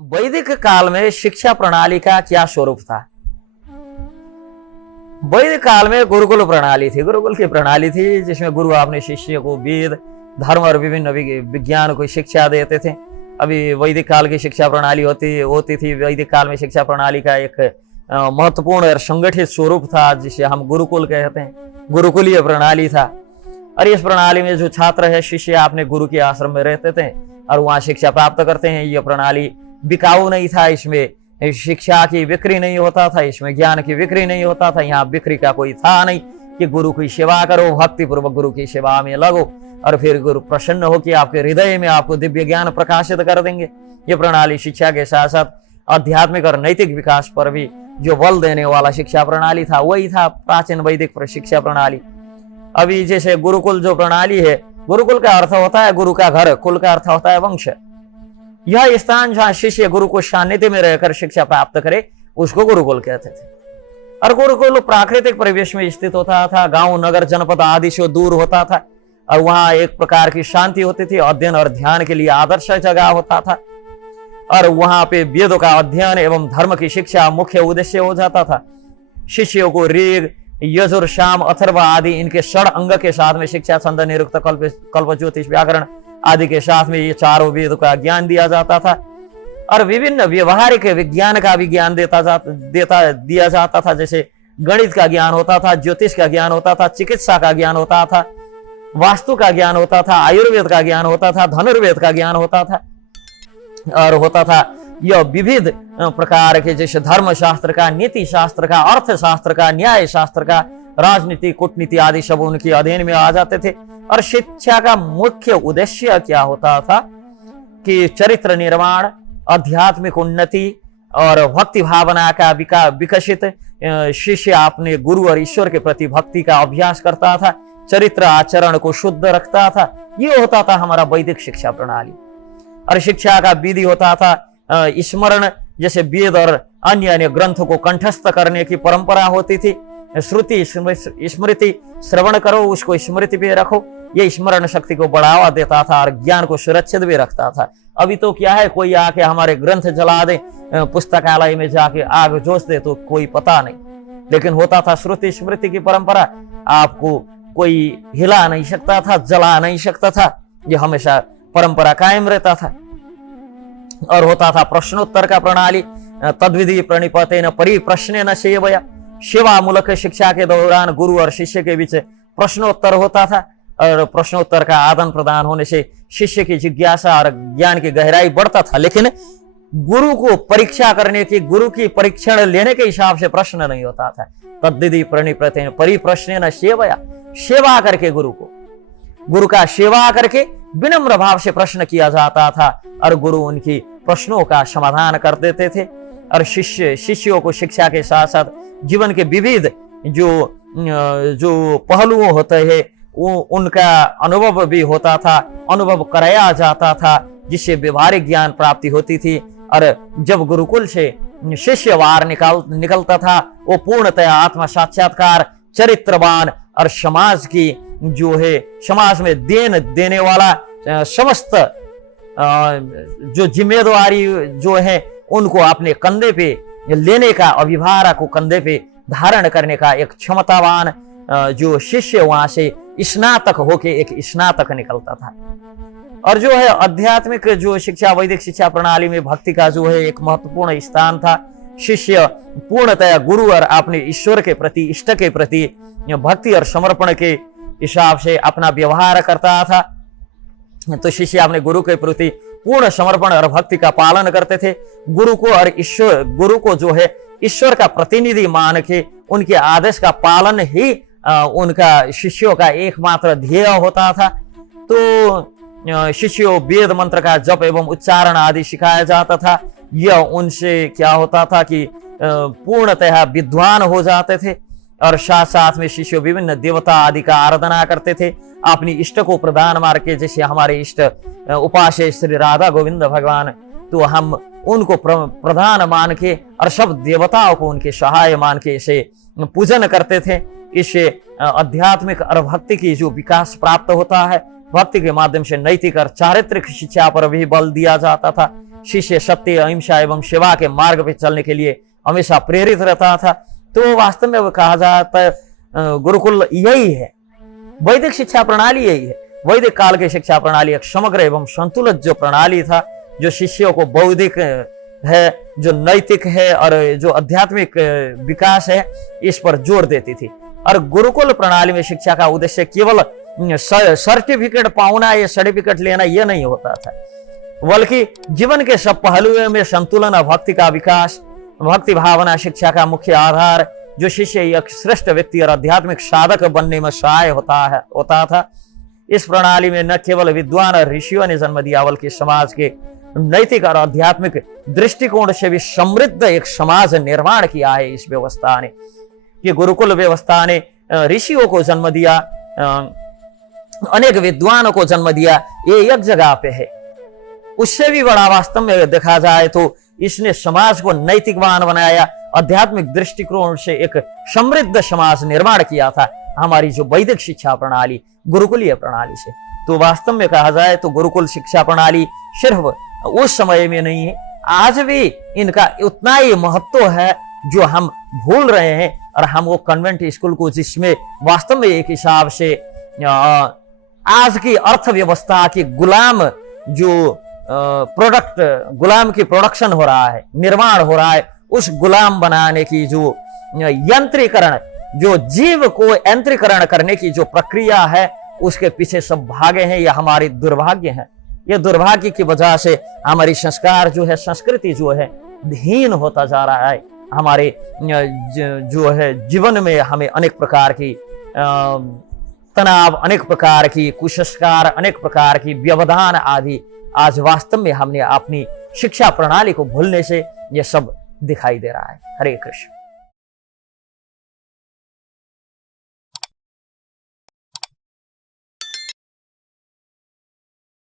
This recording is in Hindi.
वैदिक काल में शिक्षा प्रणाली का क्या स्वरूप था? वैदिक काल में गुरुकुल प्रणाली थी। गुरुकुल की प्रणाली थी जिसमें गुरु अपने शिष्य को वेद, धर्म और विभिन्न विज्ञान को शिक्षा देते थे। अभी वैदिक काल की शिक्षा प्रणाली होती थी। वैदिक काल में शिक्षा प्रणाली का एक महत्वपूर्ण और संगठित स्वरूप था जिसे हम गुरुकुल कहते हैं। गुरुकुलीय प्रणाली था और इस प्रणाली में जो छात्र है, शिष्य अपने गुरु के आश्रम में रहते थे और वहाँ शिक्षा प्राप्त करते हैं। यह प्रणाली बिकाऊ नहीं था, इसमें शिक्षा की बिक्री नहीं होता था, इसमें ज्ञान की बिक्री नहीं होता था। यहाँ बिक्री का कोई था नहीं कि गुरु की सेवा करो, भक्ति पूर्वक गुरु की सेवा में लगो और फिर गुरु प्रसन्न हो कि आपके हृदय में आपको दिव्य ज्ञान प्रकाशित कर देंगे। ये प्रणाली शिक्षा के साथ साथ आध्यात्मिक और नैतिक विकास पर भी जो बल देने वाला शिक्षा प्रणाली था, वही था प्राचीन वैदिक शिक्षा प्रणाली। अभी जैसे गुरुकुल जो प्रणाली है, गुरुकुल का अर्थ होता है गुरु का घर, कुल का अर्थ होता है वंश। यह स्थान जहाँ शिष्य गुरु को सानिध्य में रहकर शिक्षा प्राप्त करे उसको गुरुकुल कहते थे। और गुरुकुल प्राकृतिक परिवेश में स्थित होता था, गांव, नगर, जनपद आदि से दूर होता था और वहां एक प्रकार की शांति होती थी। अध्ययन और ध्यान के लिए आदर्श जगह होता था और वहां पे वेदों का अध्ययन एवं धर्म की शिक्षा मुख्य उद्देश्य हो जाता था। शिष्यों को ऋग, यजुर, साम, अथर्व आदि इनके षड अंग के साथ में शिक्षा, छंद, निरुक्त, कल्प, ज्योतिष, व्याकरण आदि के साथ में ये चारों वेद का ज्ञान दिया जाता था और विभिन्न व्यवहारिक विज्ञान का भी ज्ञान दिया जाता था। जैसे गणित का ज्ञान होता था, ज्योतिष का ज्ञान होता था, चिकित्सा का ज्ञान होता था, वास्तु का ज्ञान होता था, आयुर्वेद का ज्ञान होता था, धनुर्वेद का ज्ञान होता था और होता था यह विविध प्रकार के जैसे धर्म शास्त्र का, नीति शास्त्र का, अर्थशास्त्र का, न्याय शास्त्र का, राजनीति, कूटनीति आदि सब उनके अधीन में आ जाते थे। और शिक्षा का मुख्य उद्देश्य क्या होता था कि चरित्र निर्माण, आध्यात्मिक उन्नति और भक्ति भावना का विकसित। शिष्य अपने गुरु और ईश्वर के प्रति भक्ति का अभ्यास करता था, चरित्र आचरण को शुद्ध रखता था। ये होता था हमारा वैदिक शिक्षा प्रणाली। और शिक्षा का विधि होता था स्मरण, जैसे वेद और अन्य ग्रंथों को कंठस्थ करने की परंपरा होती थी। श्रुति स्मृति, श्रवण करो, उसको स्मृति पे रखो, ये स्मरण शक्ति को बढ़ावा देता था और ज्ञान को सुरक्षित भी रखता था। अभी तो क्या है, कोई आके हमारे ग्रंथ जला दे, पुस्तकालय में जाके आग जोश दे तो कोई पता नहीं। लेकिन होता था श्रुति स्मृति की परंपरा, आपको कोई हिला नहीं सकता था, जला नहीं सकता था, ये हमेशा परंपरा कायम रहता था। और होता था प्रश्नोत्तर का प्रणाली, तद्विधि प्रणिपतेन परिप्रश्नेन सेवया। सेवा मूलक शिक्षा के दौरान गुरु और शिष्य के बीच प्रश्नोत्तर होता था और प्रश्नोत्तर का आदान प्रदान होने से शिष्य की जिज्ञासा और ज्ञान की गहराई बढ़ता था। लेकिन गुरु को परीक्षा करने की, गुरु की परीक्षण लेने के हिसाब से प्रश्न नहीं होता था। तद्विधि प्रणिपतेन परिप्रश्नेन सेवया, सेवा करके गुरु का सेवा करके विनम्र भाव से प्रश्न किया जाता था और गुरु उनकी प्रश्नों का समाधान कर देते थे। और शिष्यों को शिक्षा के साथ साथ जीवन के विविध जो पहलुओं होते हैं उनका अनुभव भी होता था, अनुभव कराया जाता था, जिससे व्यवहारिक ज्ञान प्राप्ति होती थी। और जब गुरुकुल से शिष्य बाहर निकलता था, वो पूर्णतया आत्म साक्षात्कार, चरित्रवान और समाज की जो है, समाज में देने वाला समस्त जो जिम्मेदारी जो है उनको अपने कंधे पे लेने का, अभिभार को कंधे पे धारण करने का एक क्षमतावान जो शिष्य वहां से स्नातक होके एक स्नातक निकलता था। और जो है आध्यात्मिक जो शिक्षा, वैदिक शिक्षा प्रणाली में भक्ति का जो है एक महत्वपूर्ण स्थान था। शिष्य पूर्णतया गुरु और अपने ईश्वर के प्रति, इष्ट के प्रति भक्ति और समर्पण के हिसाब से अपना व्यवहार करता था। तो शिष्य अपने गुरु के प्रति पूर्ण समर्पण और भक्ति का पालन करते थे। गुरु को जो है ईश्वर का प्रतिनिधि मान के उनके आदेश का पालन ही उनका शिष्यों का एकमात्र ध्येय होता था। तो शिष्यों वेद मंत्र का जप एवं उच्चारण आदि सिखाया जाता था। यह उनसे क्या होता था कि पूर्णतः विद्वान हो जाते थे और साथ साथ में शिष्य विभिन्न देवता आदि का आराधना करते थे अपनी इष्ट को प्रधान मान के। जैसे हमारे इष्ट उपास्य श्री राधा गोविंद भगवान, तो हम उनको प्रधान मान के और सब देवताओं को उनके सहाय मान के इसे पूजन करते थे। इससे आध्यात्मिक और भक्ति की जो विकास प्राप्त होता है, भक्ति के माध्यम से नैतिक और चारित्रिक शिक्षा पर भी बल दिया जाता था। शिष्य सत्य, अहिंसा एवं सेवा के मार्ग पे चलने के लिए हमेशा प्रेरित रहता था। तो वास्तव में वो कहा जाता है गुरुकुल यही है, वैदिक शिक्षा प्रणाली यही है। वैदिक काल की शिक्षा प्रणाली एक समग्र एवं संतुलित जो प्रणाली था, जो शिष्यों को बौद्धिक है, जो नैतिक है और जो आध्यात्मिक विकास है, इस पर जोर देती थी। और गुरुकुल प्रणाली में शिक्षा का उद्देश्य केवल सर्टिफिकेट पाना या सर्टिफिकेट लेना यह नहीं होता था, बल्कि जीवन के सब पहलुओं में संतुलन और भक्ति का विकास, भक्ति भावना शिक्षा का मुख्य आधार, जो शिष्य एक श्रेष्ठ व्यक्ति और आध्यात्मिक साधक बनने में सहाय होता था। इस प्रणाली में न केवल विद्वान और ऋषियों ने जन्म दिया, बल्कि समाज के नैतिक और आध्यात्मिक दृष्टिकोण से भी समृद्ध एक समाज निर्माण किया है इस व्यवस्था ने। ये गुरुकुल व्यवस्था ने ऋषियों को जन्म दिया, अनेक विद्वानों को जन्म दिया, ये एक जगह पे है। उससे भी बड़ा वास्तव में देखा जाए तो इसने समाज को नैतिकवान बनाया, आध्यात्मिक दृष्टिकोण से एक समृद्ध समाज निर्माण किया था हमारी जो वैदिक शिक्षा प्रणाली, गुरुकुलीय प्रणाली से। तो वास्तव में कहा जाए तो गुरुकुल शिक्षा प्रणाली सिर्फ उस समय में नहीं है, आज भी इनका उतना ही महत्व है जो हम भूल रहे हैं। और हम वो कन्वेंट स्कूल को, जिसमें वास्तव में एक हिसाब से आज की अर्थव्यवस्था की गुलाम जो गुलाम की प्रोडक्शन हो रहा है, निर्माण हो रहा है, उस गुलाम बनाने की जो यंत्रीकरण, जो जीव को यंत्रीकरण करने की जो प्रक्रिया है, उसके पीछे सब भागे हैं। यह हमारी दुर्भाग्य है। यह दुर्भाग्य की वजह से हमारी संस्कार जो है, संस्कृति जो है, हीन होता जा रहा है। हमारे जो है जीवन में हमें अनेक प्रकार की तनाव, अनेक प्रकार की कुसंस्कार, अनेक प्रकार की व्यवधान आदि आज वास्तव में हमने अपनी शिक्षा प्रणाली को भूलने से यह सब दिखाई दे रहा है। हरे कृष्ण।